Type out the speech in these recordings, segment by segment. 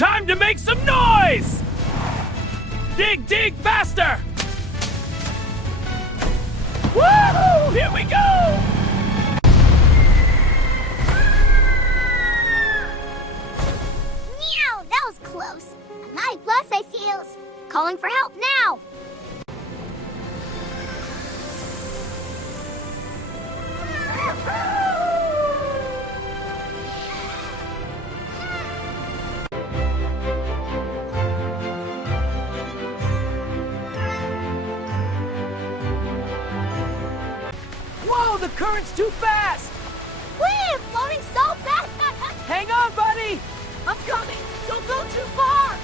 Time to make some noise! Dig, dig faster! Woo! Here we go! Meow, that was close. My plus I seals. Calling for help now. Whoa, the current's too fast! We're floating so fast. Hang on, buddy! I'm coming! Don't go too far!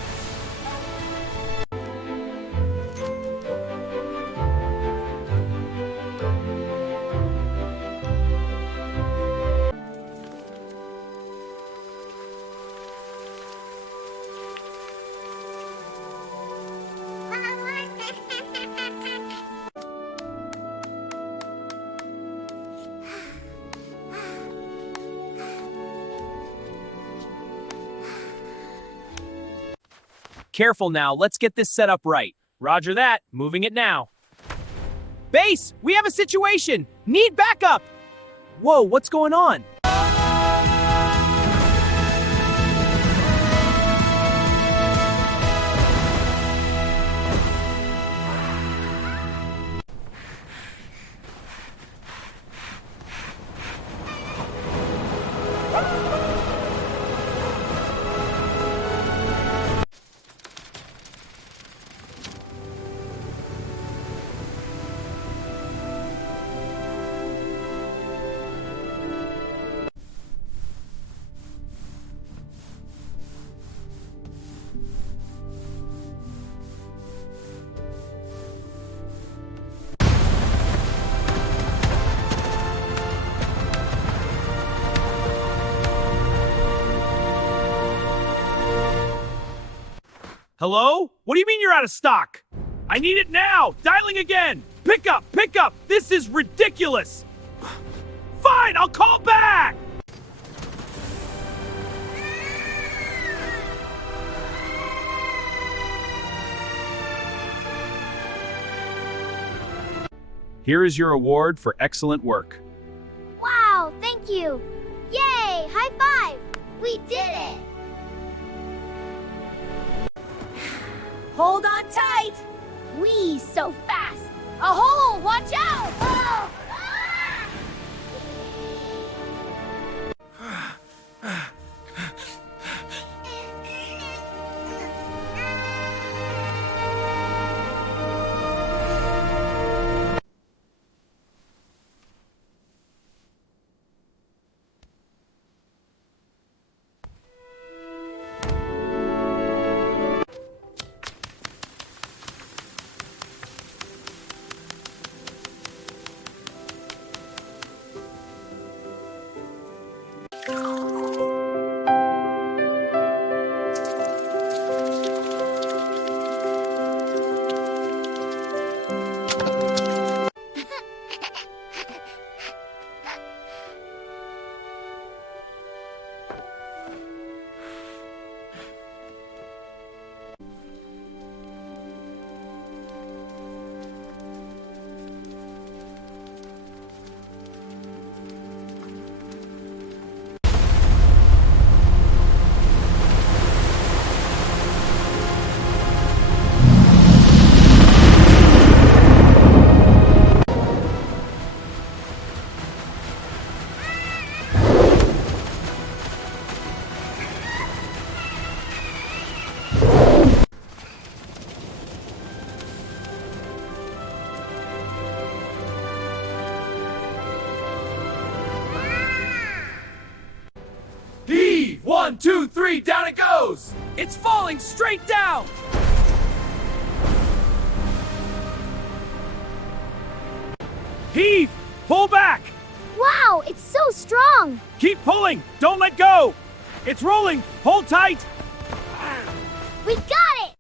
Careful now, let's get this set up right. Roger that, moving it now. Base, we have a situation! Need backup! Whoa, what's going on? Hello? What do you mean you're out of stock? I need it now! Dialing again! Pick up! Pick up! This is ridiculous! Fine, I'll call back! Here is your award for excellent work. Wow, thank you. Yay, high five. We did it. Hold on tight. We so fast. A hole, watch out. Oh. Heave! 1, 2, 3, down it goes! It's falling straight down! Heave! Pull back! Wow, it's so strong. Keep pulling! Don't let go! It's rolling! Hold tight! We got it.